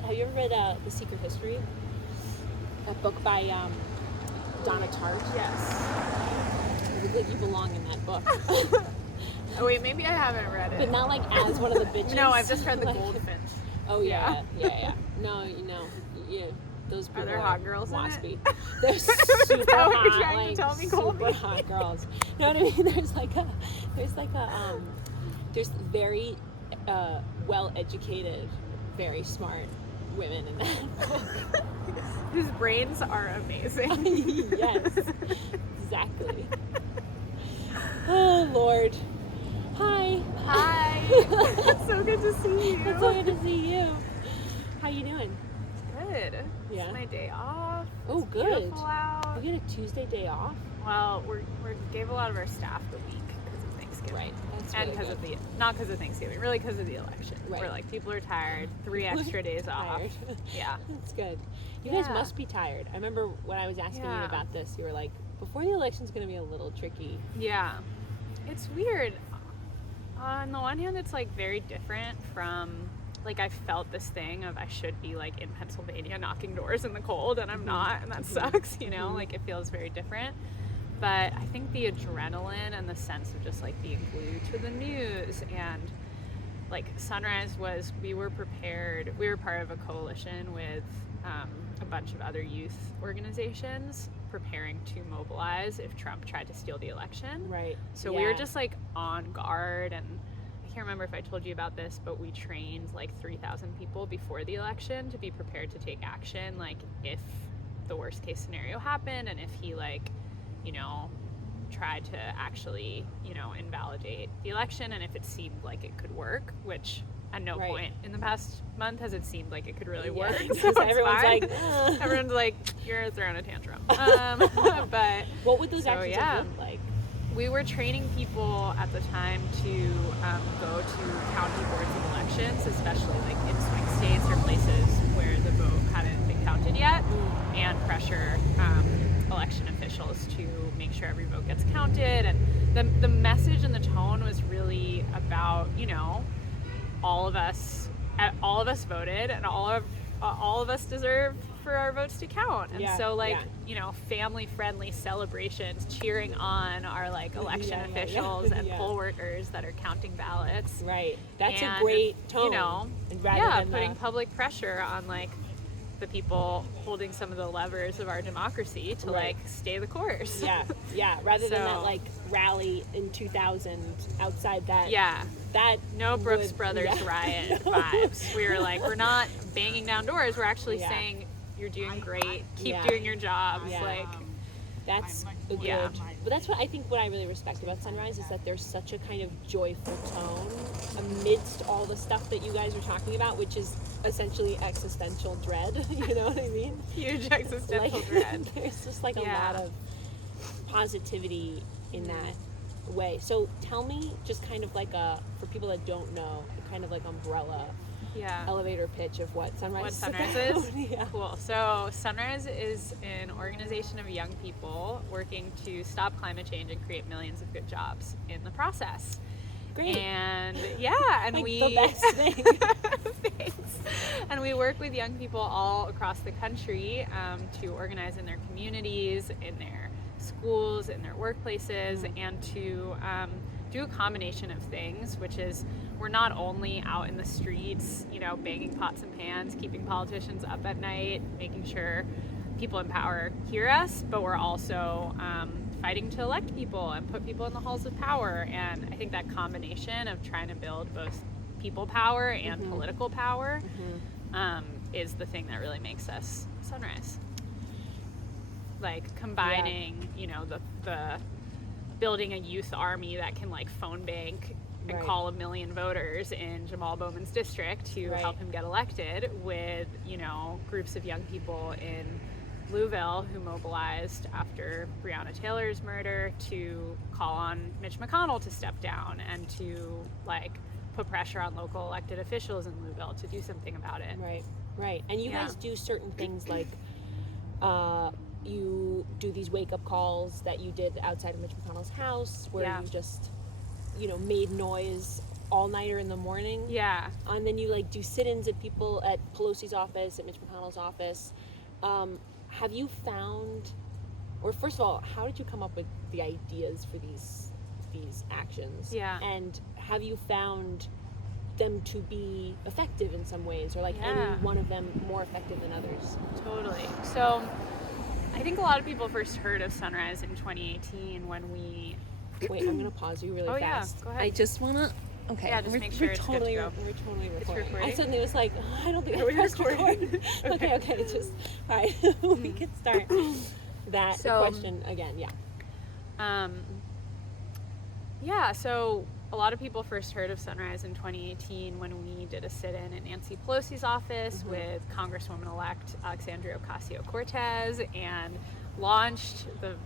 Have you ever read The Secret History? A book by Donna Tartt? Yes. You look like you belong in that book. Oh wait, maybe I haven't read it. But not like as one of the bitches. No, I've just read The Like- Goldfinch. Oh yeah. No, yeah. Those people Are there hot girls waspy. in it? They're super that what you're hot, trying to like tell me, super Colby? hot girls. You know what I mean? There's very well-educated, very smart women in that book. Whose brains are amazing. Yes, exactly. Oh Lord. Hi. Hi. It's so good to see you. It's so good to see you. How you doing? Good. Yeah. It's my day off. Oh, It's good. Beautiful out. You get a Tuesday day off? Well, we gave a lot of our staff the week because of Thanksgiving. Right. That's And really because good. of not because of Thanksgiving, really because of the election. Right. We're like, people are tired. 3 extra days off. Tired. Yeah. That's good. You guys Yeah. must be tired. I remember when I was asking you Yeah. about this, you were like, before the election's going to be a little tricky. Yeah. It's weird. On the one hand, it's like very different from, like, I felt this thing of I should be like in Pennsylvania knocking doors in the cold, and I'm not, and that sucks, you know, like it feels very different. But I think the adrenaline and the sense of just like being glued to the news, and like Sunrise was, we were prepared, we were part of a coalition with a bunch of other youth organizations preparing to mobilize if Trump tried to steal the election. Right. So we were just like on guard, and I can't remember if I told you about this, but we trained like 3,000 people before the election to be prepared to take action, like if the worst case scenario happened, and if he like, you know, tried to actually, you know, invalidate the election, and if it seemed like it could work, which at no Right. point in the past month has it seemed like it could really Yeah, work. because So it's everyone's fine. like, "Ugh." Everyone's like, you're throwing a tantrum. But What would those so, actions yeah. have looked like? we were training people at the time to go to county boards of elections, especially like in swing states or places where the vote hadn't been counted yet, and pressure election officials to make sure every vote gets counted. And the message and the tone was really about, you know, all of us voted, and all of us deserve for our votes to count. And so like, you know, family friendly celebrations, cheering on our like election officials and poll workers that are counting ballots. Right. That's And, a great tone. you know, and rather than putting public pressure on like the people holding some of the levers of our democracy to Right. like stay the course. Yeah. Rather than that So- like rally in 2000 outside that. Yeah. That No Brooks would- Brothers yeah. riot No. vibes. We were like, we're not banging down doors. We're actually Yeah. saying, you're doing great. Keep Yeah. doing your jobs. Yeah. Like, That's a good. Yeah. But that's what I think. What I really respect about Sunrise is that there's such a kind of joyful tone amidst all the stuff that you guys are talking about, which is essentially existential dread. You know what I mean? huge existential Like, dread. there's just like a Yeah. lot of positivity in that way. So tell me, just kind of like for people that don't know, kind of like umbrella Yeah. elevator pitch of what Sunrise What is Sunrise about. is? Yeah. Cool. So Sunrise is an organization of young people working to stop climate change and create millions of good jobs in the process. Great. And yeah, and Like we the best thing. Thanks. And we work with young people all across the country to organize in their communities, in their schools, in their workplaces, and to do a combination of things, which is we're not only out in the streets, you know, banging pots and pans, keeping politicians up at night, making sure people in power hear us, but we're also fighting to elect people and put people in the halls of power. And I think that combination of trying to build both people power and political power is the thing that really makes us Sunrise. Like combining, you know, the building a youth army that can like phone bank and Right. call 1 million voters in Jamal Bowman's district to Right. help him get elected, with, you know, groups of young people in Louisville who mobilized after Breonna Taylor's murder to call on Mitch McConnell to step down and to like put pressure on local elected officials in Louisville to do something about it. Right. And you Yeah. guys do certain things like you do these wake-up calls that you did outside of Mitch McConnell's house where Yeah. you just, you know, made noise all-nighter in the morning. Yeah. And then you like do sit-ins at Pelosi's office, at Mitch McConnell's office. Have you found, or first of all, how did you come up with the ideas for these actions? Yeah. And have you found them to be effective in some ways, or like any one of them more effective than others? Totally. So I think a lot of people first heard of Sunrise in 2018 when we... Wait, I'm going to pause you really fast. Yeah, go ahead. I just want to... Okay. Yeah, just make sure it's good to go. We're totally recording. It's recording? I suddenly was like, oh, I don't think Are we I pressed recording? record. Okay, just... All right, we can start that question again, So a lot of people first heard of Sunrise in 2018 when we did a sit-in at Nancy Pelosi's office with Congresswoman-elect Alexandria Ocasio-Cortez and launched the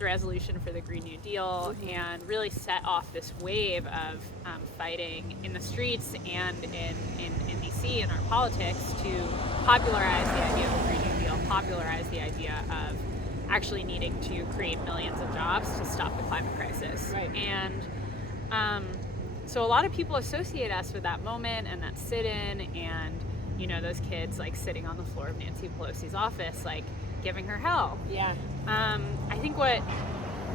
resolution for the Green New Deal and really set off this wave of fighting in the streets and in DC in our politics to popularize the idea of the Green New Deal, popularize the idea of actually needing to create millions of jobs to stop the climate crisis. Right. And so a lot of people associate us with that moment and that sit-in and, you know, those kids like sitting on the floor of Nancy Pelosi's office, like giving her hell. Yeah. I think what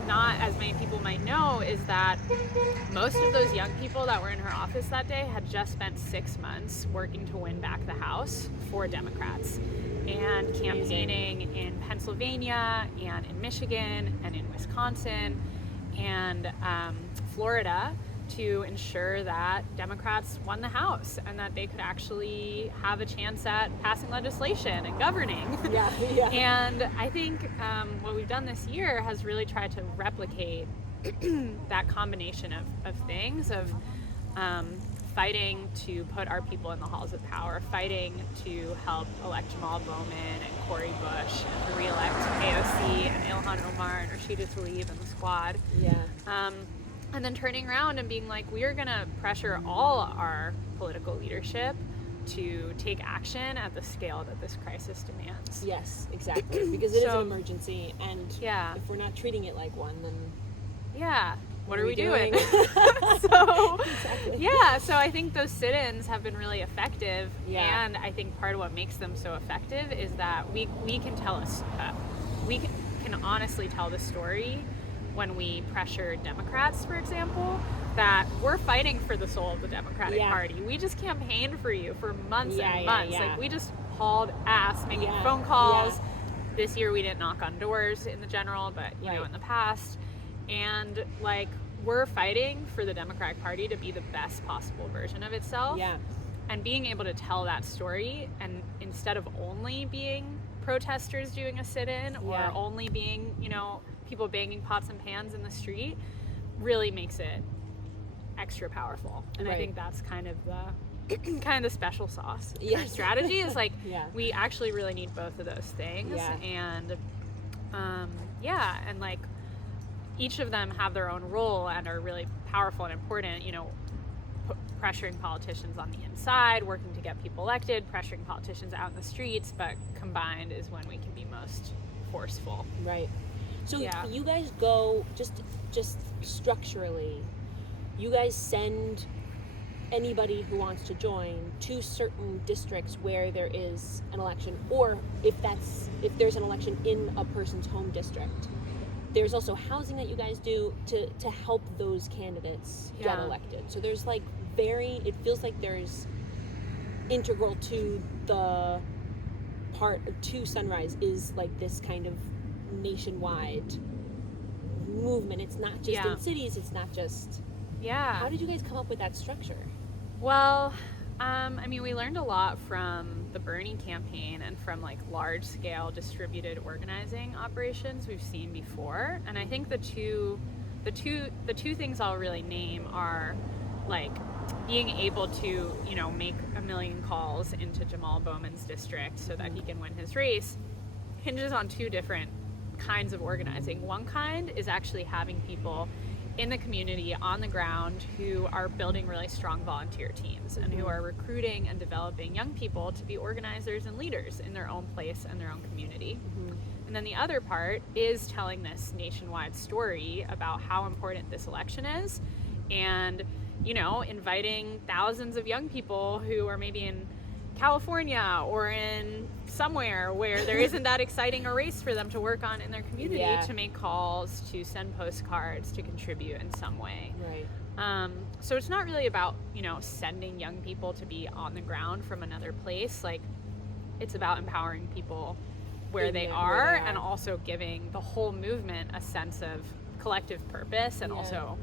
not as many people might know is that most of those young people that were in her office that day had just spent 6 months working to win back the House for Democrats and campaigning in Pennsylvania and in Michigan and in Wisconsin and Florida to ensure that Democrats won the House and that they could actually have a chance at passing legislation and governing. Yeah. And I think what we've done this year has really tried to replicate that combination of things, of fighting to put our people in the halls of power, fighting to help elect Jamal Bowman and Cori Bush, and to re-elect AOC and Ilhan Omar and Rashida Tlaib and the squad. Yeah. And then turning around and being like, we are going to pressure all our political leadership to take action at the scale that this crisis demands. Yes, exactly. Because it is an emergency, and if we're not treating it like one, then what are we doing? So I think those sit-ins have been really effective, and I think part of what makes them so effective is that we can tell us we can honestly tell the story when we pressure Democrats, for example, that we're fighting for the soul of the Democratic Party. We just campaigned for you for months and months. Like, we just hauled ass making phone calls. This year we didn't knock on doors in the general, but you know, in the past. And like, we're fighting for the Democratic Party to be the best possible version of itself. Yeah. And being able to tell that story, and instead of only being protesters doing a sit-in or only being, you know, people banging pots and pans in the street, really makes it extra powerful. And I think that's kind of the special sauce in our strategy is like we actually really need both of those things. And and like each of them have their own role and are really powerful and important. You know, pressuring politicians on the inside, working to get people elected, pressuring politicians out in the streets, but combined is when we can be most forceful. Right. So you guys go, just structurally, you guys send anybody who wants to join to certain districts where there is an election, or if there's an election in a person's home district. There's also housing that you guys do to help those candidates get elected. So there's like it feels like there's integral to the part to Sunrise is like this kind of nationwide movement. It's not just in cities, it's not just how did you guys come up with that structure? Well, I mean, we learned a lot from the Bernie campaign and from like large scale distributed organizing operations we've seen before. And I think the two things I'll really name are like being able to, you know, make 1 million calls into Jamal Bowman's district so that he can win his race hinges on two different kinds of organizing. One kind is actually having people in the community on the ground who are building really strong volunteer teams and who are recruiting and developing young people to be organizers and leaders in their own place and their own community. And then the other part is telling this nationwide story about how important this election is and inviting thousands of young people who are maybe in California or in somewhere where there isn't that exciting a race for them to work on in their community to make calls, to send postcards, to contribute in some way. Right. So it's not really about, sending young people to be on the ground from another place. Like, it's about empowering people where they are, and also giving the whole movement a sense of collective purpose, and also,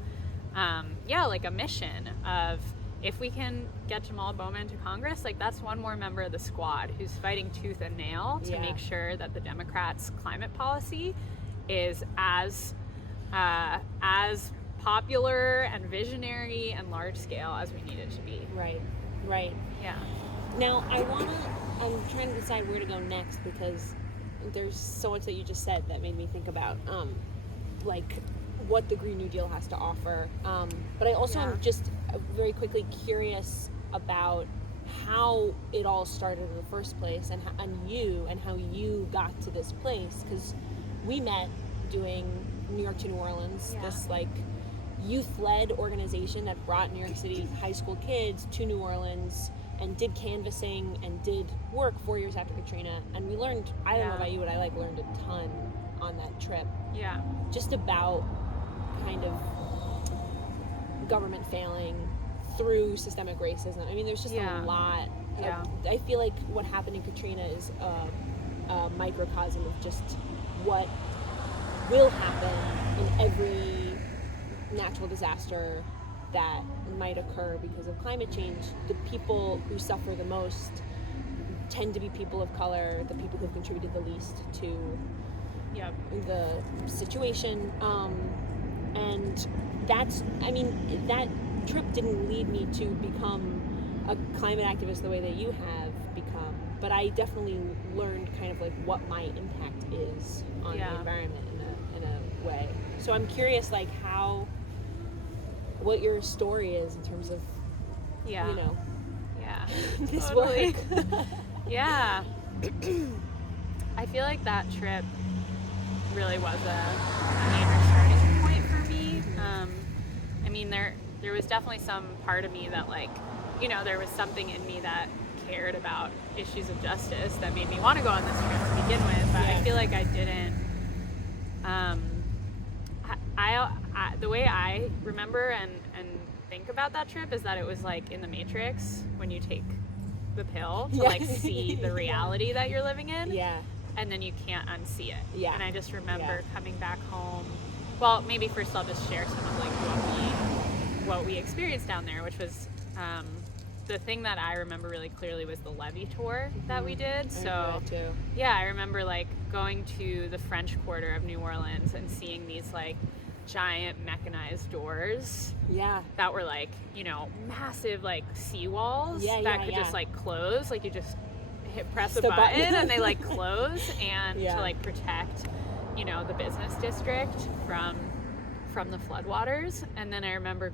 like a mission of, if we can get Jamal Bowman to Congress, like, that's one more member of the squad who's fighting tooth and nail to make sure that the Democrats' climate policy is as popular and visionary and large scale as we need it to be. Right. Yeah. Now, I'm trying to decide where to go next, because there's so much that you just said that made me think about, like, what the Green New Deal has to offer. But I also am just very quickly curious about how it all started in the first place, and how you got to this place, because we met doing New York to New Orleans, this like youth-led organization that brought New York City high school kids to New Orleans and did canvassing and did work 4 years after Katrina. And we learned, I don't know about you, but I learned a ton on that trip. Yeah. Just about kind of government failing through systemic racism. I mean, there's just a lot. I feel like what happened in Katrina is a microcosm of just what will happen in every natural disaster that might occur because of climate change. The people who suffer the most tend to be people of color, the people who've contributed the least to the situation. And that trip didn't lead me to become a climate activist the way that you have become, but I definitely learned kind of like what my impact is on the environment in a way. So I'm curious, like, what your story is in terms of, this work. I feel like that trip really was a major starting point for me. I mean, there was definitely some part of me that, like, there was something in me that cared about issues of justice that made me want to go on this trip to begin with, but I feel like I didn't. The way I remember and think about that trip is that it was like in the Matrix when you take the pill to like see the reality that you're living in, and then you can't unsee it. And I just remember coming back home. Well, maybe first I'll just share some of like what we experienced down there, which was the thing that I remember really clearly was the levee tour that we did. So I remember like going to the French Quarter of New Orleans and seeing these like giant mechanized doors that were like, massive like seawalls that could just like close, like you just press a button and they like close, and to like protect, the business district from the floodwaters. And then I remember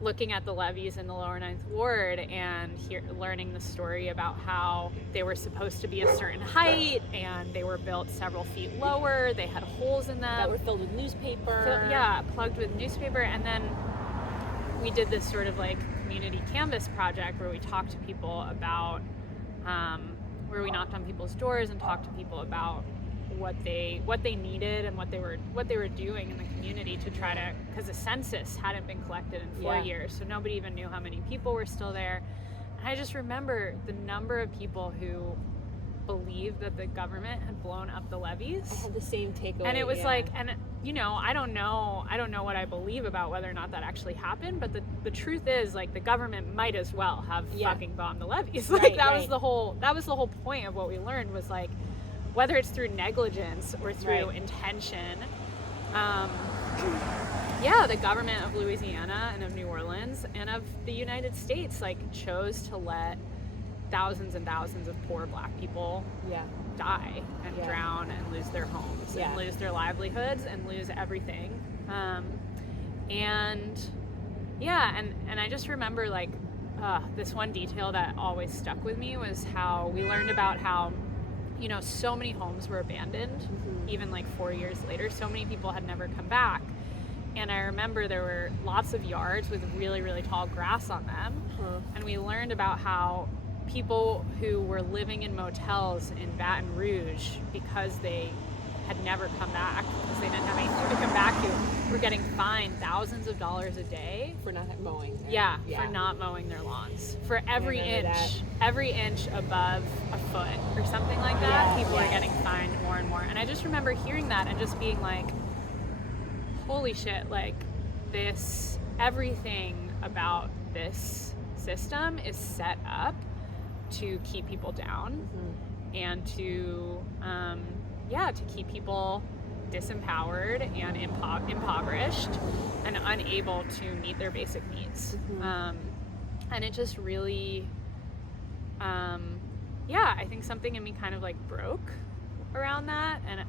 looking at the levees in the lower Ninth Ward and learning the story about how they were supposed to be a certain height and they were built several feet lower. They had holes in them that were filled with newspaper. Plugged with newspaper. And then we did this sort of like community canvas project where we talked to people about, where we knocked on people's doors and talked to people about what they needed and what they were doing in the community to try to, because the census hadn't been collected in 4 years, so nobody even knew how many people were still there. And I just remember the number of people who believed that the government had blown up the levees. I had the same takeaway. And it was like, and I don't know what I believe about whether or not that actually happened, but the truth is, like, the government might as well have fucking bombed the levees. Like that was the whole point of what we learned, was like, whether it's through negligence or through intention, the government of Louisiana and of New Orleans and of the United States like chose to let thousands and thousands of poor black people die and drown and lose their homes and lose their livelihoods and lose everything. And I just remember like this one detail that always stuck with me was how we learned about how so many homes were abandoned, even like 4 years later. So many people had never come back. And I remember there were lots of yards with really, really tall grass on them. And we learned about how people who were living in motels in Baton Rouge, because they had never come back, because they didn't have anything to come back to, were getting fined thousands of dollars a day for not mowing. For not mowing their lawns. For every inch above a foot or something like that, people are getting fined more and more. And I just remember hearing that and just being like, holy shit, like everything about this system is set up to keep people down and to keep people disempowered and impoverished and unable to meet their basic needs. And it just really, I think something in me kind of like broke around that. And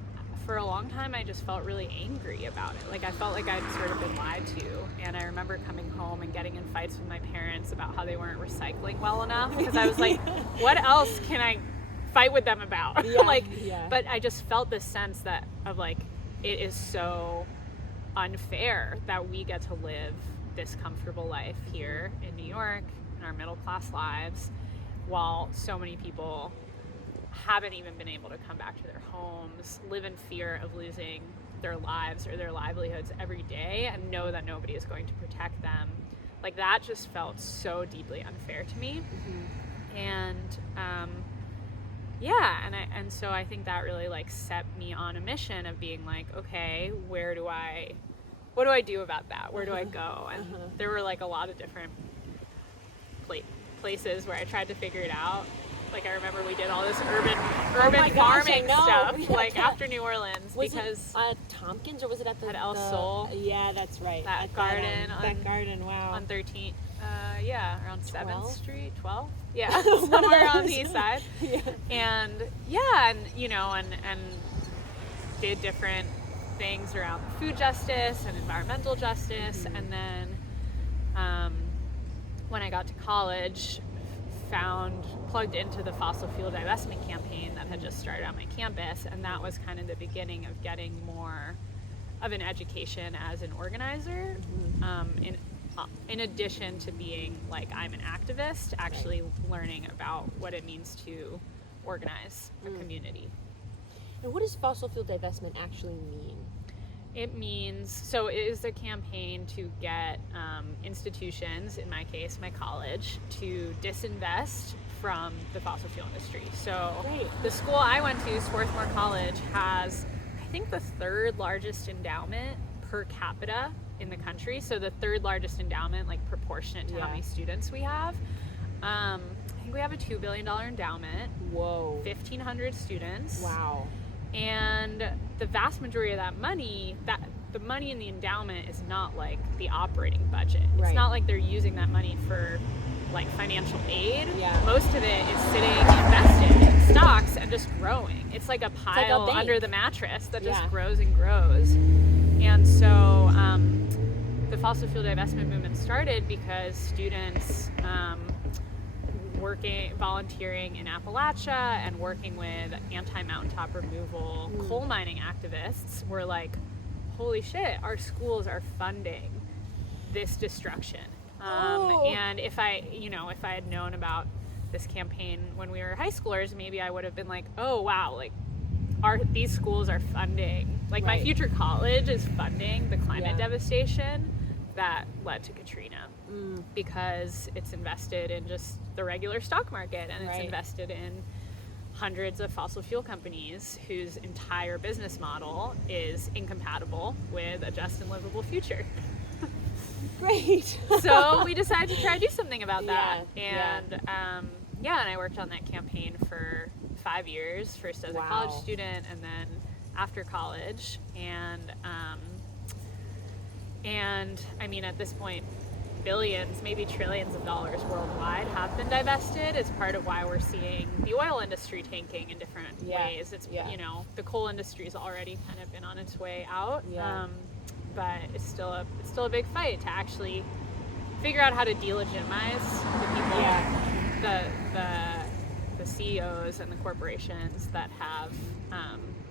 for a long time, I just felt really angry about it. Like I felt like I'd sort of been lied to. And I remember coming home and getting in fights with my parents about how they weren't recycling well enough. Because I was like, what else can I fight with them about? But I just felt this sense of like, it is so unfair that we get to live this comfortable life here in New York in our middle class lives, while so many people haven't even been able to come back to their homes, live in fear of losing their lives or their livelihoods every day, and know that nobody is going to protect them. Like that just felt so deeply unfair to me. And and so I think that really like set me on a mission of being like, okay, what do I do about that? Where do I go? And there were like a lot of different places where I tried to figure it out. Like I remember we did all this urban farming stuff, like after New Orleans. Was it Tompkins, or was it at El Sol? Yeah, that's right. That garden, wow. On 13th, around 7th Street, 12th? Yeah, somewhere on the east side. And did different things around food justice and environmental justice. And then when I got to college, plugged into the fossil fuel divestment campaign that had just started on my campus, and that was kind of the beginning of getting more of an education as an organizer, in addition to being like I'm an activist, actually learning about what it means to organize a community. And what does fossil fuel divestment actually mean? It means, so it is a campaign to get institutions, in my case, my college, to disinvest from the fossil fuel industry. So the school I went to, Swarthmore College, has, I think, the third largest endowment per capita in the country. So the third largest endowment, like proportionate to how many students we have. I think we have a $2 billion endowment. Whoa. 1,500 students. Wow. And the vast majority of that money, the money in the endowment is not like the operating budget. It's not like they're using that money for like financial aid. Most of it is sitting invested in stocks and just growing. It's like a pile under the mattress that just grows and grows. And so the fossil fuel divestment movement started because students volunteering in Appalachia and working with anti-mountaintop removal coal mining activists were like, holy shit, our schools are funding this destruction. And if I had known about this campaign when we were high schoolers, maybe I would have been like, oh wow, like these schools are funding, like my future college is funding the climate devastation that led to Katrina, because it's invested in just the regular stock market, and it's invested in hundreds of fossil fuel companies whose entire business model is incompatible with a just and livable future. Great. So we decided to try to do something about that. And I worked on that campaign for 5 years, first as a college student and then after college. And I mean, at this point, billions, maybe trillions of dollars worldwide have been divested as part of why we're seeing the oil industry tanking in different ways. It's, the coal industry's already kind of been on its way out. But it's still a big fight to actually figure out how to delegitimize the people, the CEOs and the corporations that have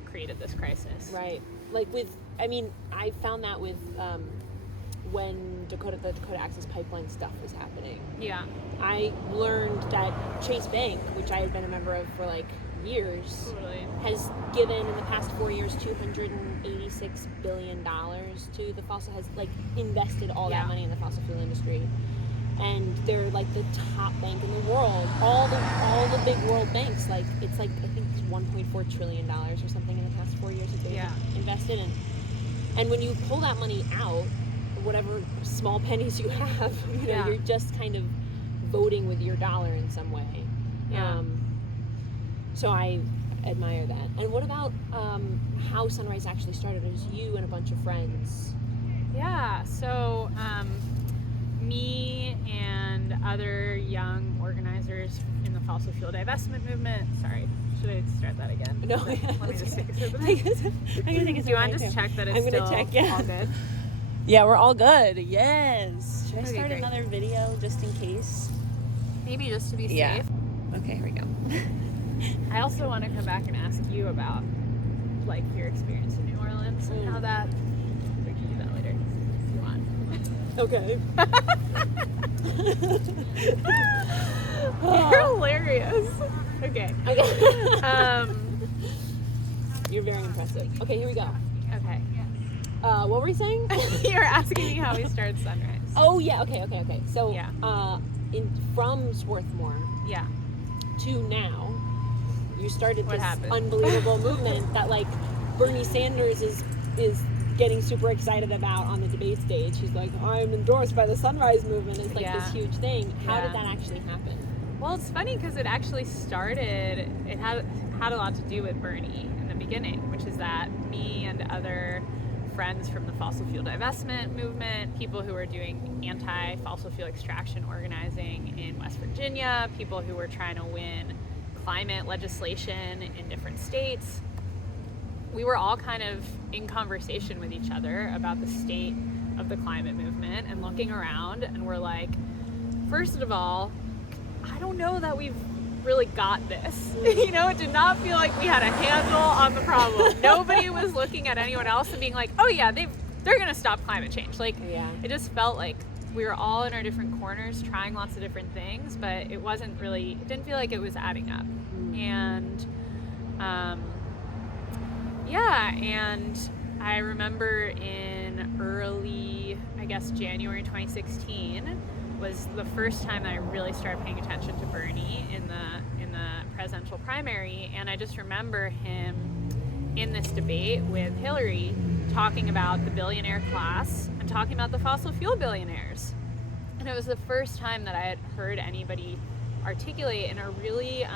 created this crisis. Right. Like I found that with when the Dakota Access Pipeline stuff was happening. Yeah. I learned that Chase Bank, which I had been a member of for like years, Totally. has given in the past 4 years $286 billion to the fossil, has like invested all that money in the fossil fuel industry. And they're like the top bank in the world. All the big world banks, like it's like I think it's $1.4 trillion or something in the past 4 years that they've invested in. And when you pull that money out, whatever small pennies you have, you know, you're just kind of voting with your dollar in some way. Yeah. So I admire that. And what about how Sunrise actually started? It was you and a bunch of friends. Yeah, so me and other young organizers in the fossil fuel divestment movement. Sorry, should I start that again? No, let me just fix it. Do you want to just check that it's still all good? Yeah, we're all good. Yes. Should I start great. another video just in case? Maybe just to be Yeah. safe. Okay, here we go. I also want to come back and ask you about like your experience in New Orleans and how that. We can do that later if you want. Okay. You're hilarious. Okay. You're very impressive. Okay, here we go. Okay. What were we saying? You're asking me how we started Sunrise. Oh yeah. Okay. So from Swarthmore Yeah. to now, you started What this happened? unbelievable movement that like Bernie Sanders is getting super excited about on the debate stage. He's like, I'm endorsed by the Sunrise movement. It's like this huge thing. How did that actually happen? Well, it's funny because it actually started, it had a lot to do with Bernie in the beginning, which is that me and other friends from the fossil fuel divestment movement, people who were doing anti-fossil fuel extraction organizing in West Virginia, people who were trying to win climate legislation in different states, we were all kind of in conversation with each other about the state of the climate movement and looking around, and we're like, first of all, I don't know that we've really got this. You know, it did not feel like we had a handle on the problem. Nobody was looking at anyone else and being like, oh yeah, they're gonna stop climate change. Like, it just felt like we were all in our different corners trying lots of different things, but it didn't feel like it was adding up. And and I remember in early, I guess, January 2016 was the first time I really started paying attention to Bernie in the presidential primary, and I just remember him in this debate with Hillary talking about the billionaire class and talking about the fossil fuel billionaires. And it was the first time that I had heard anybody articulate in a really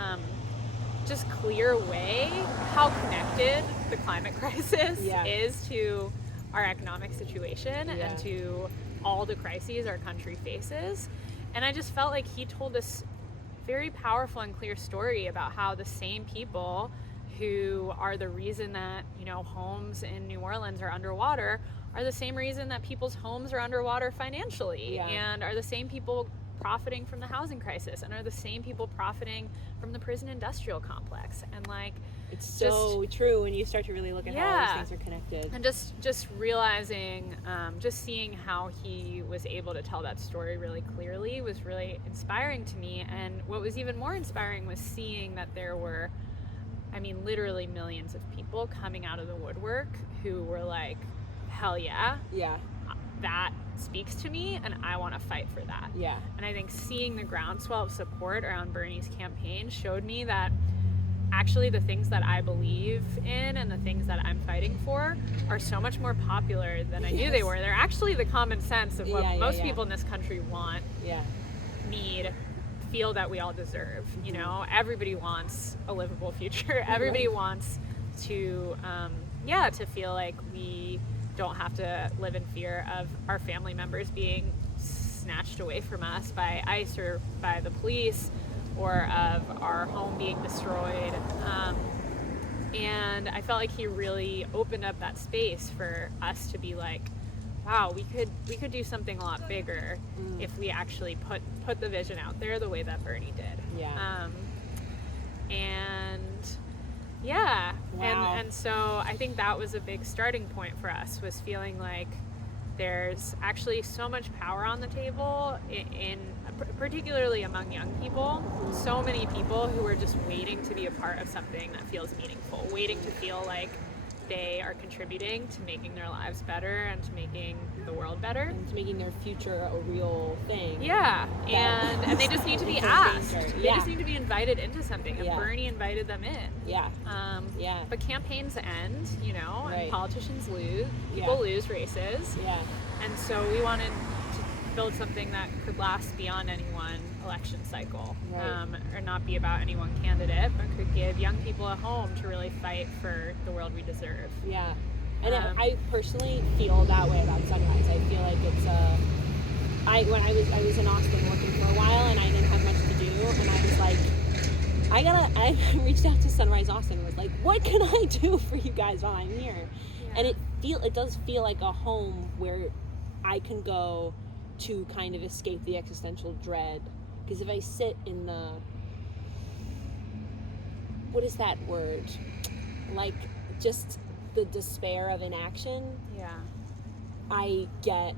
just clear way how connected the climate crisis is to our economic situation and to all the crises our country faces. And I just felt like he told this very powerful and clear story about how the same people who are the reason that, you know, homes in New Orleans are underwater are the same reason that people's homes are underwater financially, and are the same people profiting from the housing crisis, and are the same people profiting from the prison industrial complex. And like, it's so true when you start to really look at how all these things are connected. And just realizing, just seeing how he was able to tell that story really clearly was really inspiring to me. And what was even more inspiring was seeing that there were, I mean, literally millions of people coming out of the woodwork who were like, hell yeah, that speaks to me and I want to fight for that. And I think seeing the groundswell of support around Bernie's campaign showed me that actually the things that I believe in and the things that I'm fighting for are so much more popular than I knew they were. They're actually the common sense of what most people in this country want, need, feel that we all deserve. You know, everybody wants a livable future. Everybody wants to, to feel like we don't have to live in fear of our family members being snatched away from us by ICE or by the police, or of our home being destroyed. And I felt like he really opened up that space for us to be like, wow, we could do something a lot bigger if we actually put the vision out there the way that Bernie did. And so I think that was a big starting point for us, was feeling like there's actually so much power on the table in particularly among young people. So many people who are just waiting to be a part of something that feels meaningful, waiting to feel like they are contributing to making their lives better and to making the world better. And to making their future a real thing. Yeah, and they just need to be asked. They Yeah. just need to be invited into something, and Yeah. Bernie invited them in. Yeah. Yeah. But campaigns end, you know, Right. and politicians lose, Yeah. people lose races. Yeah. And so we wanted to build something that could last beyond any one election cycle, Right. or not be about any one candidate, but could give young people a home to really fight for the world we deserve. Yeah. And I personally feel that way about Sunrise. I feel like it's when I was in Austin working for a while and I didn't have much to do, and I was like, I reached out to Sunrise Austin and was like, what can I do for you guys while I'm here? Yeah. And it does feel like a home where I can go to kind of escape the existential dread. Because if I sit in what is that word? Like, just the despair of inaction, Yeah. I get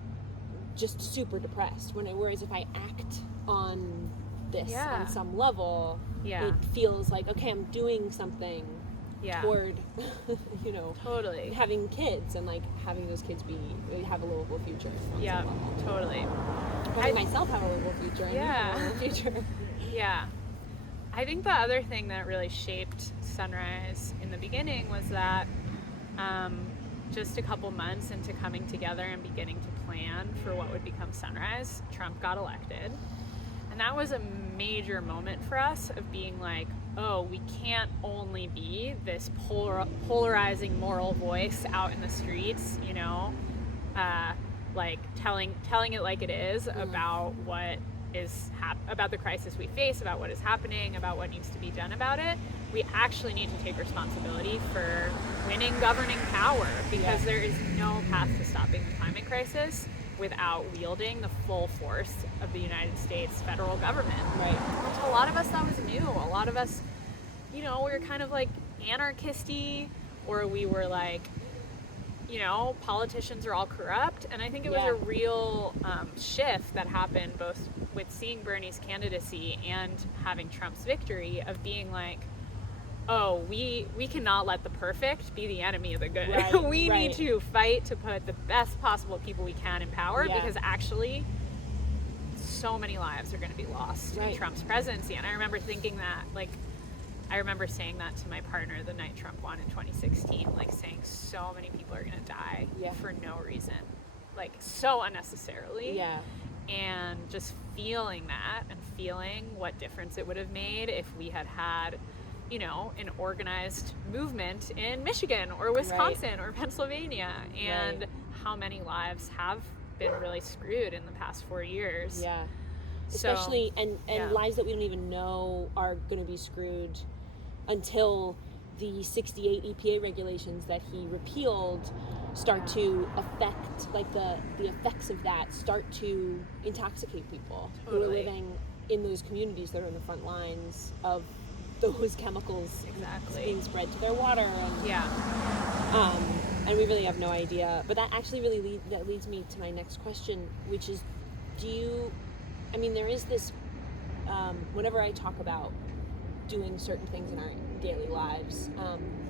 just super depressed. Whereas if I act on this Yeah. on some level, Yeah. it feels like, okay, I'm doing something Yeah. toward, you know, Totally. having kids and like having those kids have a livable future. on Yeah. some level. Totally. Having myself have a livable future. And Yeah. a livable future. Yeah. I think the other thing that really shaped Sunrise in the beginning was that just a couple months into coming together and beginning to plan for what would become Sunrise, Trump got elected. And that was a major moment for us of being like, oh, we can't only be this polarizing moral voice out in the streets, you know, like telling it like it is about what is about the crisis we face, about what is happening, about what needs to be done about it. We actually need to take responsibility for winning governing power, because there is no path to stopping the climate crisis without wielding the full force of the United States federal government. Right. Which a lot of us thought was new. A lot of us, you know, we were kind of like anarchisty, or we were like, you know, politicians are all corrupt. And I think it was a real shift that happened both with seeing Bernie's candidacy and having Trump's victory, of being like, oh, we cannot let the perfect be the enemy of the good. Right, we right. need to fight to put the best possible people we can in power, because actually so many lives are going to be lost in Trump's presidency. And I remember thinking that, like, I remember saying that to my partner the night Trump won in 2016, like saying so many people are going to die for no reason, like so unnecessarily. Yeah. And just feeling that, and feeling what difference it would have made if we had had, you know, an organized movement in Michigan or Wisconsin or Pennsylvania, and how many lives have been really screwed in the past 4 years. Yeah. So, Especially, and lives that we don't even know are going to be screwed until the 68 EPA regulations that he repealed start to affect, like the effects of that start to intoxicate people who are living in those communities that are in the front lines of those chemicals being spread to their water. And, and we really have no idea. But that actually really leads me to my next question, which is, there is this, whenever I talk about doing certain things in our daily lives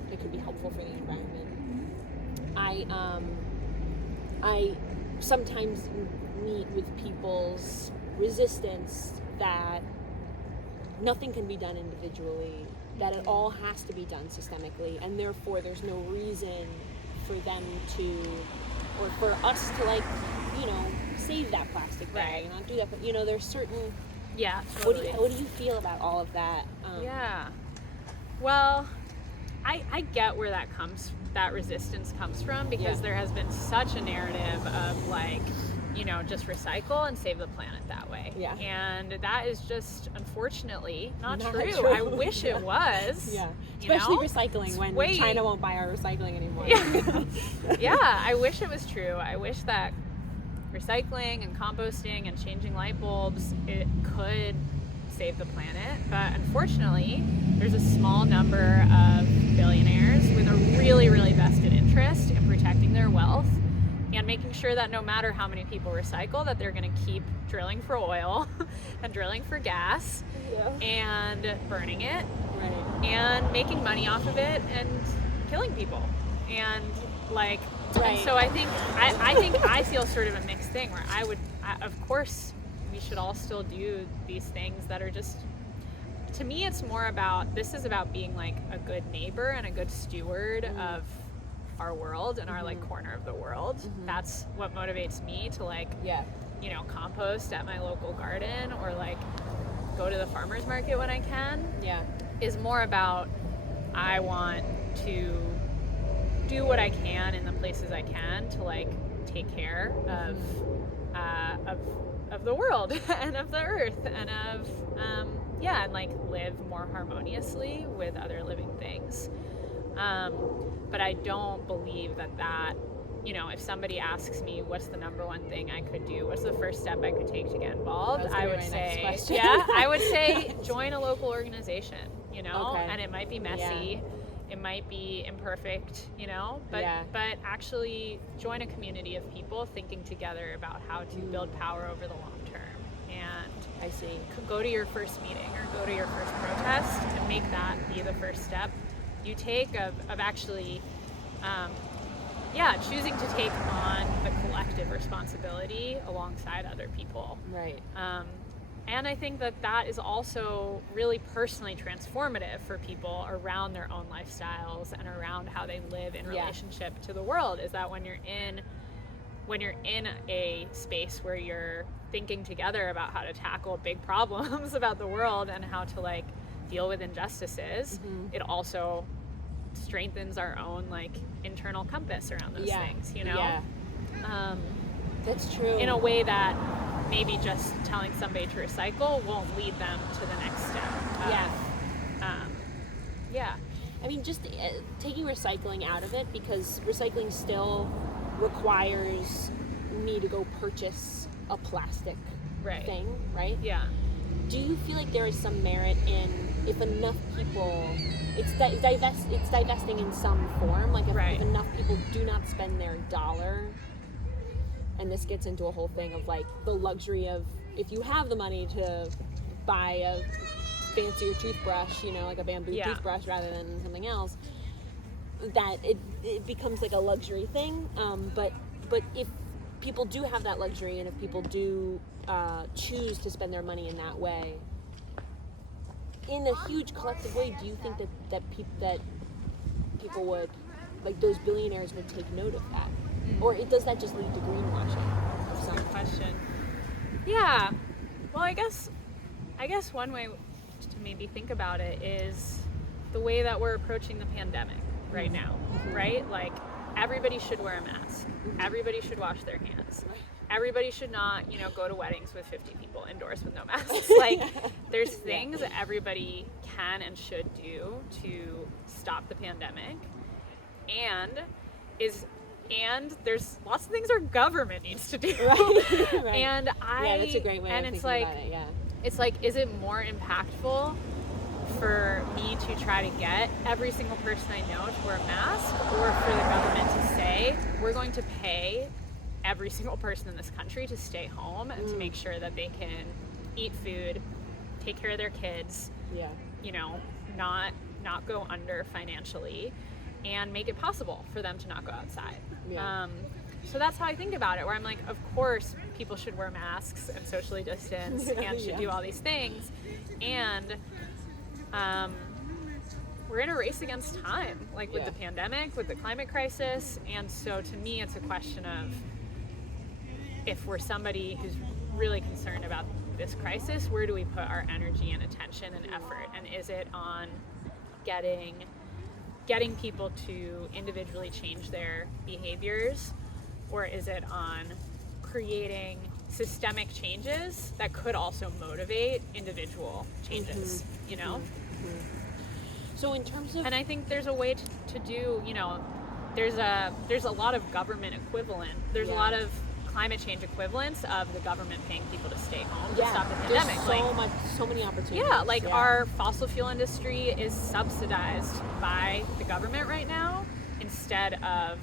that could be helpful for the environment, I sometimes meet with people's resistance that nothing can be done individually, that it all has to be done systemically, and therefore there's no reason for them to, or for us to, like, you know, save that plastic bag and not do that. But, you know, there's certain... Yeah, totally. What do you feel about all of that? Well, I get where that resistance comes from, because there has been such a narrative of, like, you know, just recycle and save the planet that way. Yeah. And that is just, unfortunately, not true. I wish it was. Yeah. Especially recycling, when China won't buy our recycling anymore. Yeah. I wish it was true. I wish that recycling and composting and changing light bulbs, it could save the planet. But unfortunately, there's a small number of billionaires with a really, really vested interest in protecting their wealth, and and making sure that no matter how many people recycle, that they're going to keep drilling for oil and drilling for gas and burning it and making money off of it and killing people. And like, and so I think I feel sort of a mixed thing where of course we should all still do these things that are just, to me it's more about, this is about being like a good neighbor and a good steward of our world and our like corner of the world. That's what motivates me to like you know, compost at my local garden or like go to the farmer's market when I can. Is more about, I want to do what I can in the places I can to like take care of the world and of the earth and of and like live more harmoniously with other living things. But I don't believe that, you know, if somebody asks me what's the number one thing I could do, what's the first step I could take to get involved, I would say join a local organization, you know, and it might be messy, it might be imperfect, you know, but actually join a community of people thinking together about how to build power over the long term. And go to your first meeting or go to your first protest and make that be the first step you take of actually choosing to take on the collective responsibility alongside other people. And I think that is also really personally transformative for people around their own lifestyles and around how they live in relationship to the world, is that when you're in a space where you're thinking together about how to tackle big problems about the world and how to like deal with injustices, it also strengthens our own like internal compass around those things, you know? That's true. In a way that maybe just telling somebody to recycle won't lead them to the next step. I mean, just taking recycling out of it, because recycling still requires me to go purchase a plastic thing, right? Do you feel like there is some merit in, if enough people, it's divesting in some form, like if enough people do not spend their dollar, and this gets into a whole thing of like the luxury of, if you have the money to buy a fancier toothbrush, you know, like a bamboo toothbrush rather than something else, that it becomes like a luxury thing. But if people do have that luxury, and if people do choose to spend their money in that way, in a huge collective way, do you think that people would, like those billionaires would take note of that? Or does that just lead to greenwashing? That's a good question. Yeah. Well, I guess one way to maybe think about it is the way that we're approaching the pandemic right now, right? Like, everybody should wear a mask. Everybody should wash their hands. Everybody should not, you know, go to weddings with 50 people indoors with no masks. Like, there's things that everybody can and should do to stop the pandemic. And there's lots of things our government needs to do. And that's a great way of thinking about it, It's like, is it more impactful for me to try to get every single person I know to wear a mask, or for the government to say, we're going to pay every single person in this country to stay home and to make sure that they can eat food, take care of their kids, you know, not go under financially, and make it possible for them to not go outside. So that's how I think about it, where I'm like, of course people should wear masks and socially distance and should do all these things, and we're in a race against time, like with the pandemic, with the climate crisis. And so to me, it's a question of, if we're somebody who's really concerned about this crisis, where do we put our energy and attention and effort? And is it on getting people to individually change their behaviors, or is it on creating systemic changes that could also motivate individual changes, you know? So in terms of... And I think there's a way to do, you know, there's a lot of government equivalent. There's a lot of climate change equivalents of the government paying people to stay home to stop the pandemic. There's so many opportunities. Our fossil fuel industry is subsidized by the government right now, instead of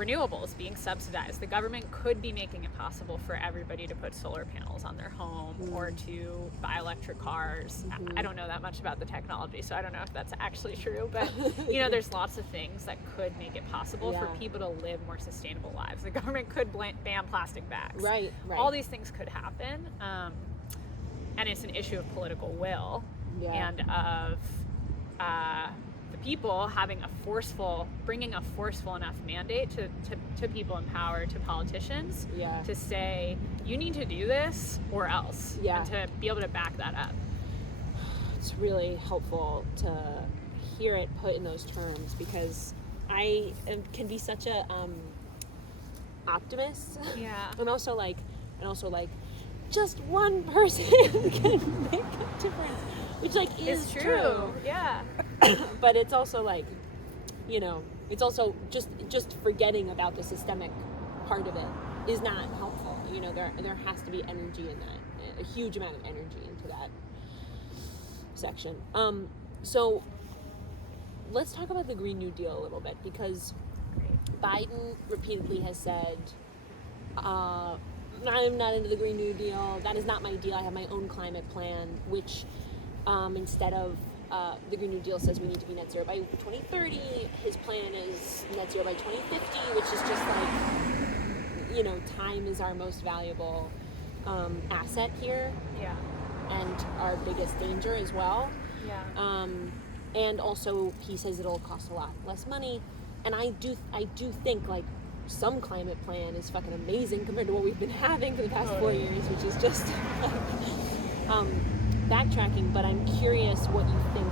renewables being subsidized. The government could be making it possible for everybody to put solar panels on their home or to buy electric cars. I don't know that much about the technology, so I don't know if that's actually true, but there's lots of things that could make it possible for people to live more sustainable lives. The government could ban plastic bags. Right. All these things could happen, and it's an issue of political will and of the people bringing a forceful enough mandate to people in power, to politicians, to say, you need to do this or else, and to be able to back that up. It's really helpful to hear it put in those terms, because I can be such a optimist. and also like just one person can make a difference, which is true. But it's also it's also just forgetting about the systemic part of it is not helpful. There has to be energy in that, a huge amount of energy into that section. So let's talk about the Green New Deal a little bit, because Biden repeatedly has said, I'm not into the Green New Deal. That is not my deal. I have my own climate plan, which instead of the Green New Deal says we need to be net zero by 2030. His plan is net zero by 2050, which is just time is our most valuable asset here. And our biggest danger as well. And also he says it'll cost a lot less money. And I do think some climate plan is fucking amazing compared to what we've been having for the past 4 years, which is just backtracking. But I'm curious what you think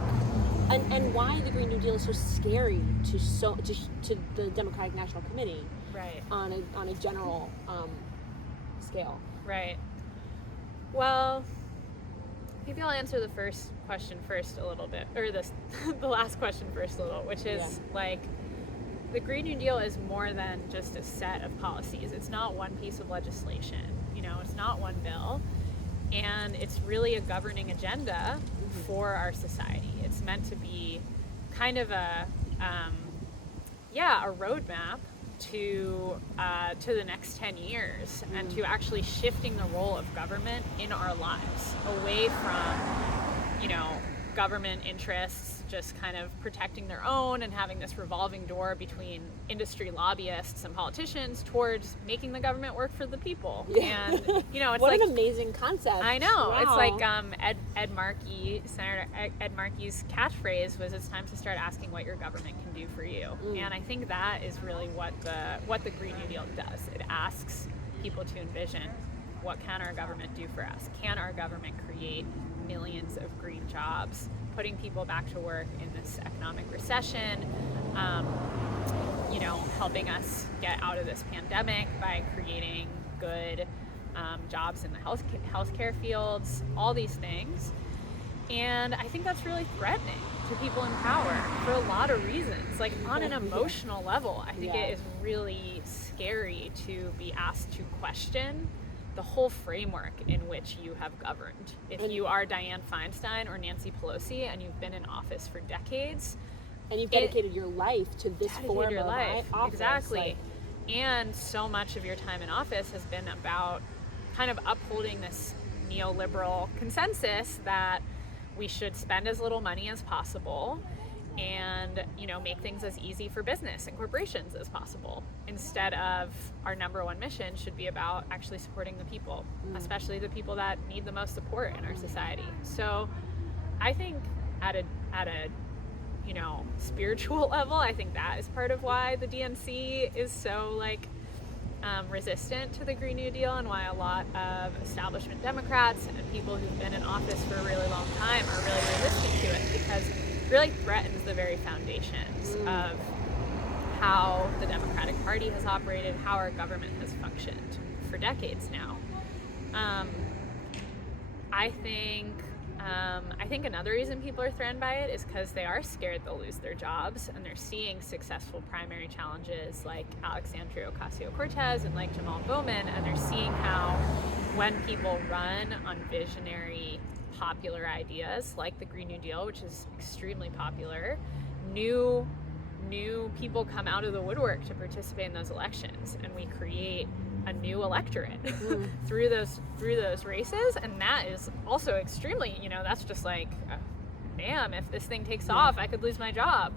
and why the Green New Deal is so scary to the Democratic National Committee, on a general scale. Well, maybe I'll answer the first question first a little bit, or the last question first a little, which is the Green New Deal is more than just a set of policies. It's not one piece of legislation, it's not one bill, and it's really a governing agenda for our society. It's meant to be kind of a roadmap to the next 10 years and to actually shifting the role of government in our lives away from, government interests just kind of protecting their own and having this revolving door between industry lobbyists and politicians towards making the government work for the people. And it's what an amazing concept. I know. Wow. It's like Senator Ed Markey's catchphrase was, it's time to start asking what your government can do for you. And I think that is really what the Green New Deal does. It asks people to envision, what can our government do for us? Can our government create millions of green jobs, putting people back to work in this economic recession, helping us get out of this pandemic by creating good jobs in the healthcare fields, all these things. And I think that's really threatening to people in power for a lot of reasons. On an emotional level, I think it is really scary to be asked to question the whole framework in which you have governed. If you are Dianne Feinstein or Nancy Pelosi and you've been in office for decades, and you've dedicated your life to this form of office. Exactly. And so much of your time in office has been about kind of upholding this neoliberal consensus that we should spend as little money as possible and make things as easy for business and corporations as possible, instead of our number one mission should be about actually supporting the people, especially the people that need the most support in our society. So I think at a spiritual level, I think that is part of why the DNC is so resistant to the Green New Deal, and why a lot of establishment Democrats and people who've been in office for a really long time are really resistant to it, because it really threatens the very foundations of how the Democratic Party has operated, how our government has functioned for decades now. I think another reason people are threatened by it is because they are scared they'll lose their jobs, and they're seeing successful primary challenges like Alexandria Ocasio-Cortez and like Jamal Bowman, and they're seeing how when people run on visionary, popular ideas like the Green New Deal, which is extremely popular, new new people come out of the woodwork to participate in those elections, and we create a new electorate through those races. And that is also extremely, that's just like, damn, if this thing takes off, I could lose my job.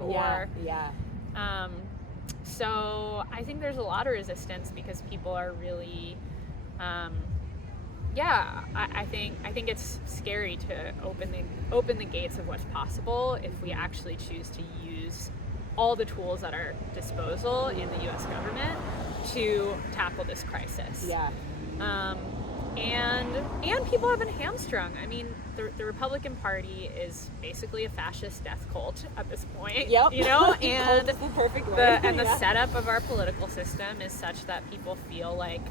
So I think there's a lot of resistance because people are really, I think it's scary to open the gates of what's possible if we actually choose to use all the tools at our disposal in the U.S. government to tackle this crisis. And people have been hamstrung. I mean, the Republican Party is basically a fascist death cult at this point. And the perfect word. The setup of our political system is such that people feel like,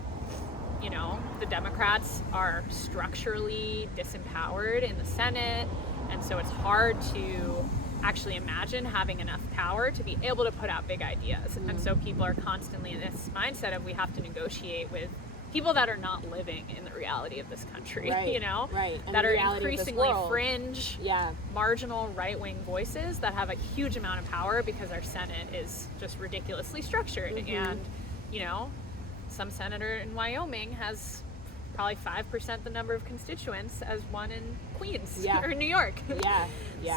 the Democrats are structurally disempowered in the Senate, and so it's hard to actually imagine having enough power to be able to put out big ideas. And so people are constantly in this mindset of we have to negotiate with people that are not living in the reality of this country, that are increasingly fringe, marginal right-wing voices that have a huge amount of power because our Senate is just ridiculously structured. And, some senator in Wyoming has probably 5% the number of constituents as one in Queens or New York.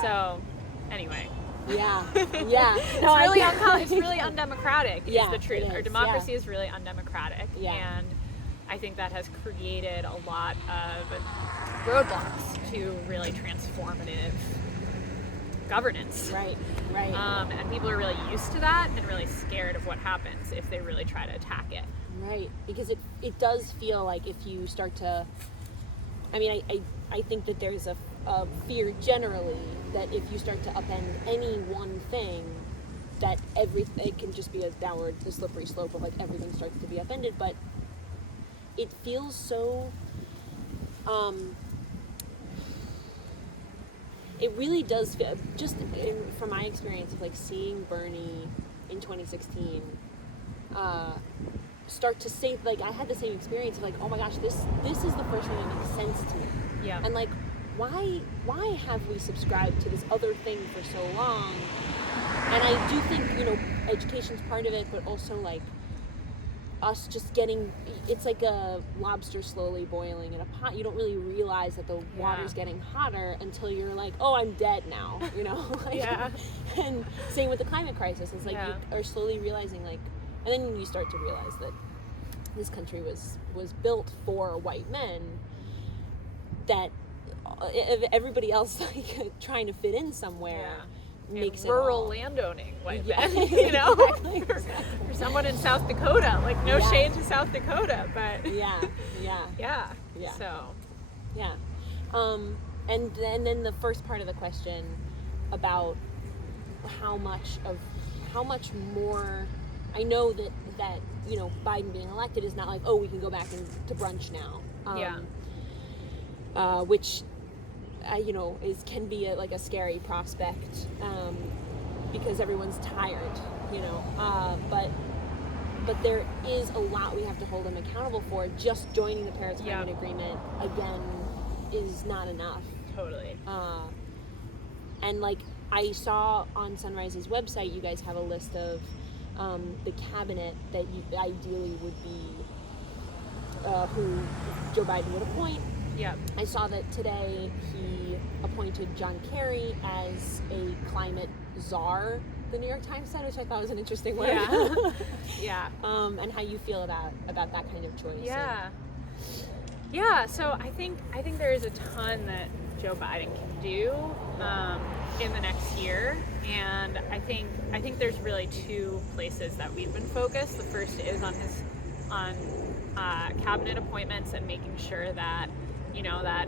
So, anyway. It's really undemocratic, is the truth. Our democracy is really undemocratic. And I think that has created a lot of roadblocks to really transformative governance. Right. And people are really used to that and really scared of what happens if they really try to attack it. Right, because it does feel like if you start to, I think that there's a fear generally that if you start to upend any one thing, that it can just be a slippery slope of like everything starts to be upended. But it feels so, it really does feel, just from my experience of like seeing Bernie in 2016, start to say, like, I had the same experience of like, oh my gosh, this is the first thing that makes sense to me. And like, why have we subscribed to this other thing for so long? And I do think, education's part of it, but also like us just it's like a lobster slowly boiling in a pot. You don't really realize that the water's getting hotter until you're like, oh, I'm dead now, And same with the climate crisis. It's like you are slowly realizing like, and then you start to realize that this country was built for white men, that everybody else like trying to fit in somewhere makes and rural landowning white men, Exactly. For someone in South Dakota, like no shade to South Dakota, but and then the first part of the question about how much more. I know that Biden being elected is not like, oh, we can go back to brunch now. Which, can be a scary prospect, because everyone's tired, but there is a lot we have to hold them accountable for. Just joining the Paris Climate Agreement again is not enough. Totally. And like I saw on Sunrise's website, you guys have a list of the cabinet that you ideally would be, who Joe Biden would appoint. I saw that today he appointed John Kerry as a climate czar, the New York Times said, which I thought was an interesting word. And how you feel about that kind of choice. So I think there is a ton that Joe Biden can do in the next year, and I think there's really two places that we've been focused. The first is on cabinet appointments and making sure that that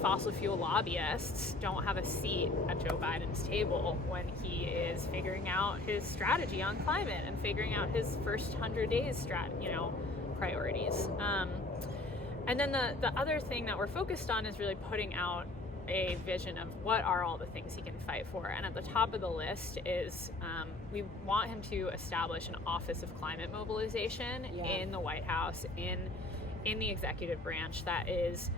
fossil fuel lobbyists don't have a seat at Joe Biden's table when he is figuring out his strategy on climate and figuring out his first 100 days priorities. And then the other thing that we're focused on is really putting out a vision of what are all the things he can fight for. And at the top of the list is we want him to establish an Office of Climate Mobilization in the White House, in the executive branch that is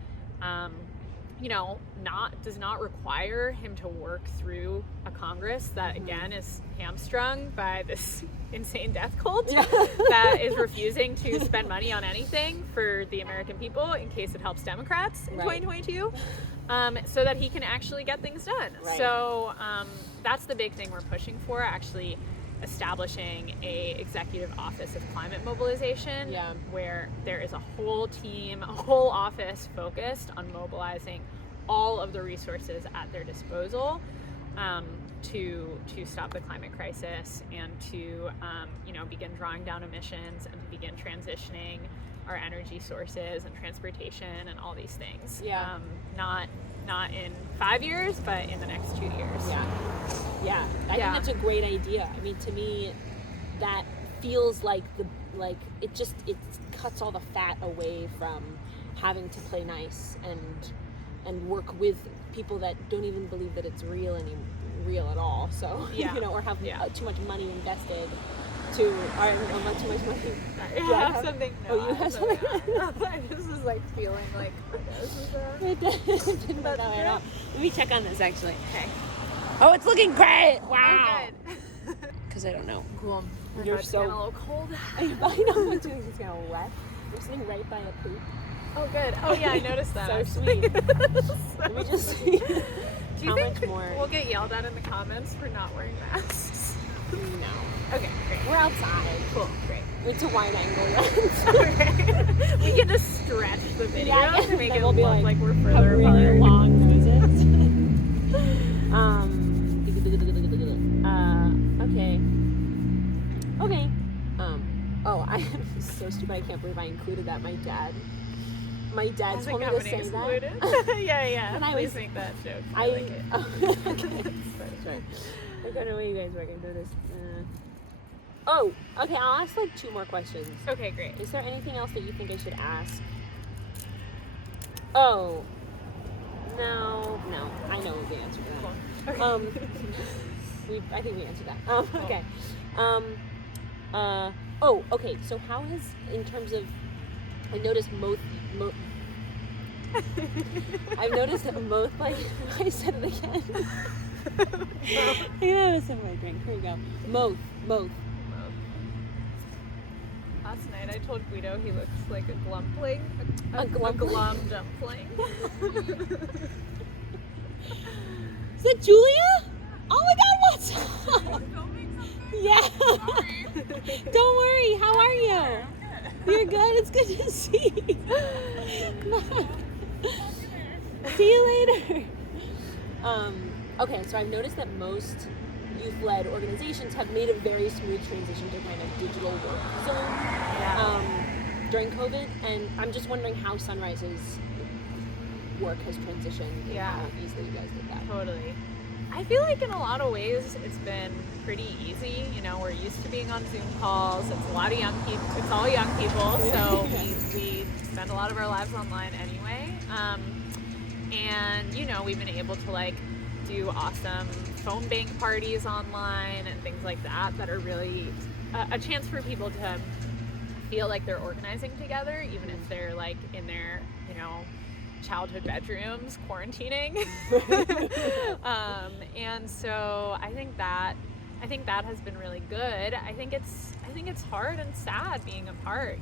does not require him to work through a Congress that again is hamstrung by this insane death cult that is refusing to spend money on anything for the American people in case it helps Democrats in 2022, so that he can actually get things done. Right. So that's the big thing we're pushing for, actually establishing a executive office of climate mobilization, where there is a whole team, a whole office focused on mobilizing all of the resources at their disposal to stop the climate crisis and to begin drawing down emissions and to begin transitioning our energy sources and transportation and all these things. Not in 5 years, but in the next 2 years. I think that's a great idea. I mean, to me, that feels like it cuts all the fat away from having to play nice and work with people that don't even believe that it's real at all. So or have too much money invested. Not too much money. You have something. No, you have something. I just was feeling like this is it didn't work out at all. Let me check on this actually. Okay. Oh, it's looking great! Wow. Good. Because I don't know. Cool. You're so. A little cold. I know. I'm doing this kind of wet. You're sitting right by a poop. Oh, good. Oh, yeah, I noticed that. So sweet. Let me just see. Do you think we'll get yelled at in the comments for not wearing masks? No. Okay, great. We're outside. Cool, great. It's a wide angle lens. Okay. We can just stretch the video to make it look like we're further really apart. Long noises. Okay. I'm so stupid. I can't believe I included that. My dad told me to say that. Yeah. And I Please make that joke. I like it. Okay. Sorry. I don't know where you guys are going to do this. Okay. I'll ask 2 more questions. Okay, great. Is there anything else that you think I should ask? Oh. No. I know the answer to that. Cool. Okay. I think we answered that. Okay. Okay. So how has, in terms of, I noticed I've noticed that I said it again. I was in my drink. Here we go. Moth. Last night I told Guido he looks like a glumpling. A glum dumpling. Is that Julia? Oh my God, what's up? Yeah. Don't worry. How are you? You're good. It's good to see you. See you later. Okay, so I've noticed that most youth-led organizations have made a very smooth transition to kind of digital work zone during COVID, and I'm just wondering how Sunrise's work has transitioned and how easily you guys did that. Totally. I feel like in a lot of ways it's been pretty easy. We're used to being on Zoom calls. It's a lot of young people. It's all young people, so we spend a lot of our lives online anyway. And we've been able to do awesome phone bank parties online and things like that are really a chance for people to feel like they're organizing together, even if they're in their childhood bedrooms quarantining. And so I think that has been really good. I think it's hard and sad being apart,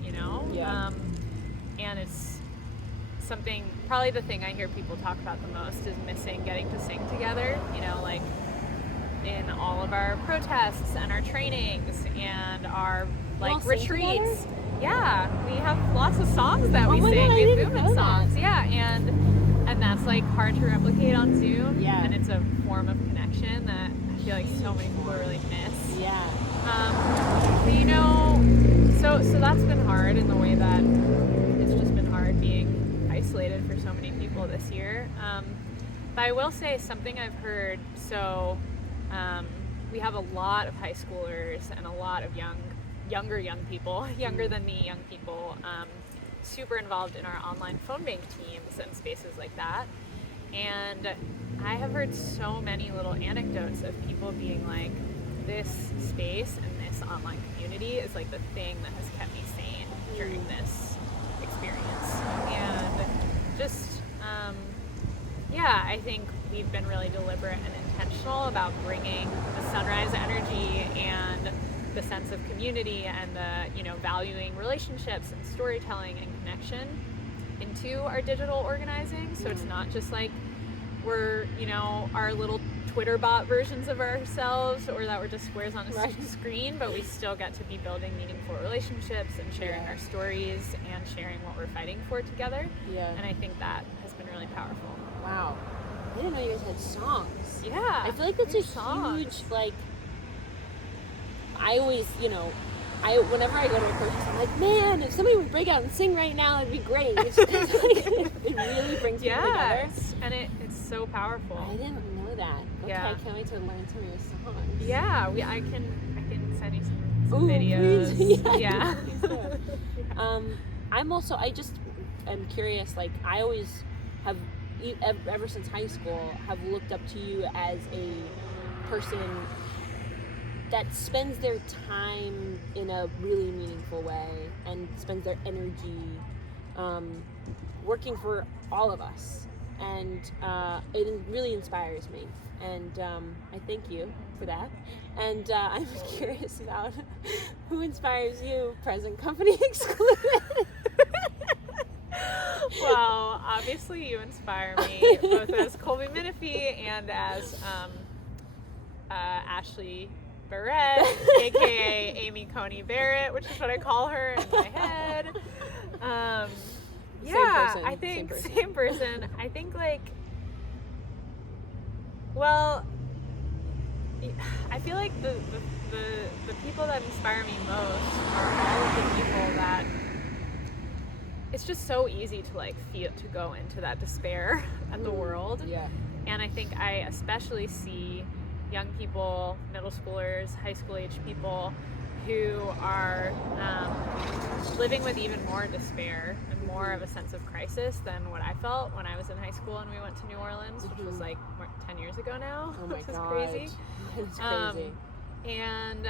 and it's something, probably the thing I hear people talk about the most is missing getting to sing together, in all of our protests and our trainings and our retreats. Yeah, we have lots of songs that we sing. We have movement songs. Yeah, and that's hard to replicate on Zoom. Yeah. And it's a form of connection that I feel like so many people really miss. Yeah. So that's been hard in the way that it's just been hard being isolated for so many people this year. But I will say something I've heard. So we have a lot of high schoolers and a lot of younger young people, younger than me young people, super involved in our online phone bank teams and spaces like that. And I have heard so many little anecdotes of people being like, this space and this online community is the thing that has kept me sane during this experience. And just yeah, I think we've been really deliberate and intentional about bringing the sunrise energy and the sense of community and the, you know, valuing relationships and storytelling and connection into our digital organizing. So it's not just like we're, you know, our little Twitter bot versions of ourselves, or that we're just squares on a screen, but we still get to be building meaningful relationships and sharing our stories and sharing what we're fighting for together. Yeah. And I think that has been really powerful. Wow. I didn't know you guys had songs. Yeah. I feel like that's a huge, like, I always, you know, whenever I go to a protest, I'm like, man, if somebody would break out and sing right now, it'd be great. It's just, like, it really brings people together. And it's so powerful. I didn't know that. Okay, I can't wait to learn some of your songs. Yeah, I can send you some videos. Please. Yeah. Please do. I'm curious, like, I always have, ever since high school, have looked up to you as a person that spends their time in a really meaningful way and spends their energy working for all of us. And it really inspires me. And I thank you for that. And I'm curious about who inspires you, present company excluded. Well, obviously you inspire me, both as Colby Minifie and as Ashley Barrett, aka Amy Coney Barrett, which is what I call her in my head. I think same person. I think, like, well, I feel like the people that inspire me most are all of the people that it's just so easy to, like, feel, to go into that despair at the world. Yeah. And I think I especially see young people, middle schoolers, high school age people who are living with even more despair and more of a sense of crisis than what I felt when I was in high school and we went to New Orleans, which was like 10 years ago now. Oh my which is God. crazy. It's crazy. And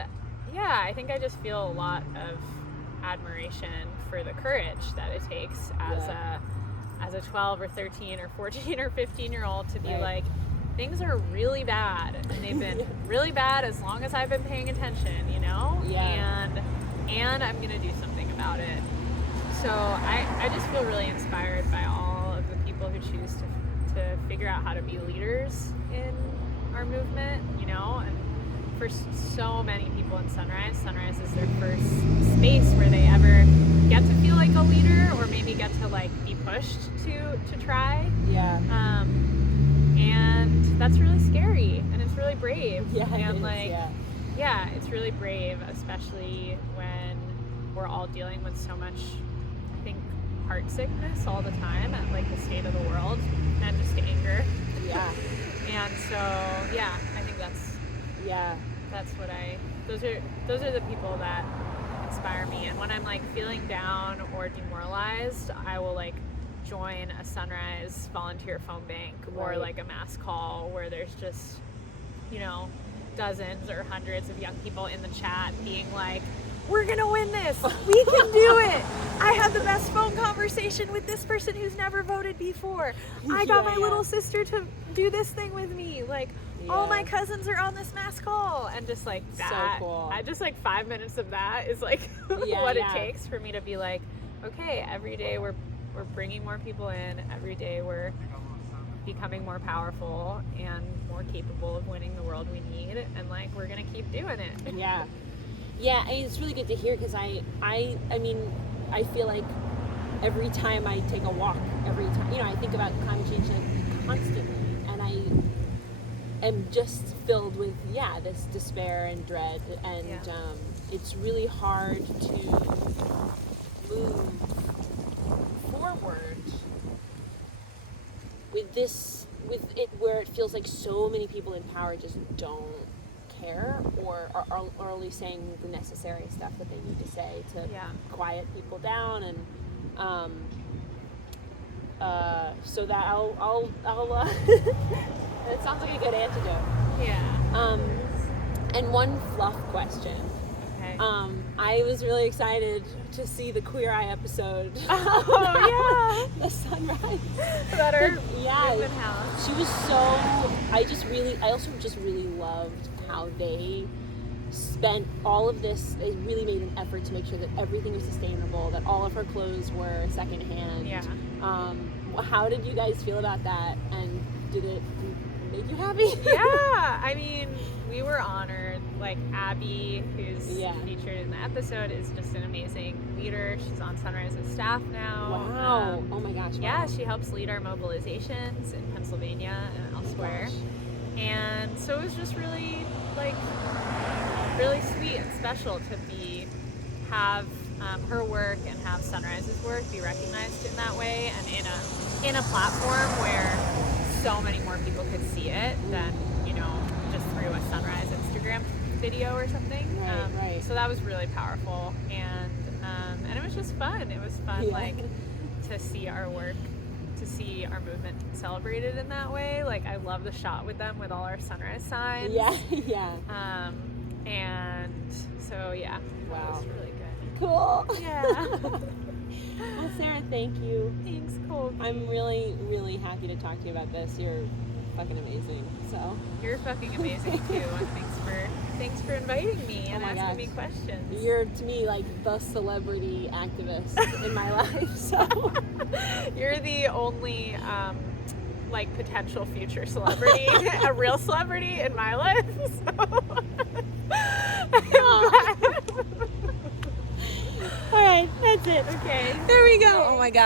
yeah, I think I just feel a lot of admiration for the courage that it takes as a 12 or 13 or 14 or 15-year-old to be like, things are really bad, and they've been really bad as long as I've been paying attention, you know? Yeah. And I'm gonna do something about it. So I just feel really inspired by all of the people who choose to figure out how to be leaders in our movement, you know? And for so many people in Sunrise is their first space where they ever get to feel like a leader, or maybe get to, like, be pushed to try. Yeah. And that's really scary, and it's really brave. Yeah, and it's it's really brave, especially when we're all dealing with so much, I think, heart sickness all the time at, like, the state of the world, and just anger. Yeah. And so, I think that's what those are the people that inspire me. And when I'm, like, feeling down or demoralized, I will, like, join a Sunrise volunteer phone bank or, like, a mass call where there's just, you know, dozens or hundreds of young people in the chat being like, we're gonna win this, we can do it, I had the best phone conversation with this person who's never voted before, I got my little sister to do this thing with me, like, all my cousins are on this mass call, and just, like, that, so cool. I just, like, 5 minutes of that is, like, what it takes for me to be like, okay, every day we're bringing more people in, every day we're becoming more powerful and more capable of winning the world we need, and, like, we're gonna keep doing it. Yeah, and it's really good to hear, because I mean, I feel like every time I take a walk, every time, you know, I think about climate change, like, constantly, and I am just filled with this despair and dread, and it's really hard to move forward with it where it feels like so many people in power just don't care, or are only saying the necessary stuff that they need to say to quiet people down, and so that I'll it sounds like a good antidote. Yeah. And one fluff question. Okay. Okay. I was really excited to see the Queer Eye episode. Oh, The sunrise. About her Yeah. movement house. She was so, I also just really loved how they spent all of this. They really made an effort to make sure that everything was sustainable, that all of her clothes were secondhand. Yeah. How did you guys feel about that, and did it make you happy? Yeah, I mean, we were honored. Like, Abby, who's Yeah. featured in the episode, is just an amazing leader. She's on Sunrise's staff now. Wow. Oh my gosh. Wow. Yeah, she helps lead our mobilizations in Pennsylvania and elsewhere. And so it was just really, like, really sweet and special to have her work and have Sunrise's work be recognized in that way, and in a platform where so many more people could see it than, you know, just through a Sunrise Instagram video or something. Right. So that was really powerful, and it was just fun. It was fun, Yeah. like, to see our work, to see our movement celebrated in that way. Like, I love the shot with them with all our Sunrise signs. Yeah. Yeah. And so yeah, Wow. that was really good. Cool. Yeah. Well, Sarah, thank you. Thanks, Colby. I'm really, really happy to talk to you about this. You're fucking amazing. So You're fucking amazing too, and thanks for inviting me and Oh my asking me gosh. questions. you're, to me, like the celebrity activist in my life. So You're the only like potential future celebrity, a real celebrity in my life. So. all right, that's it. Okay. There we go. Oh my god.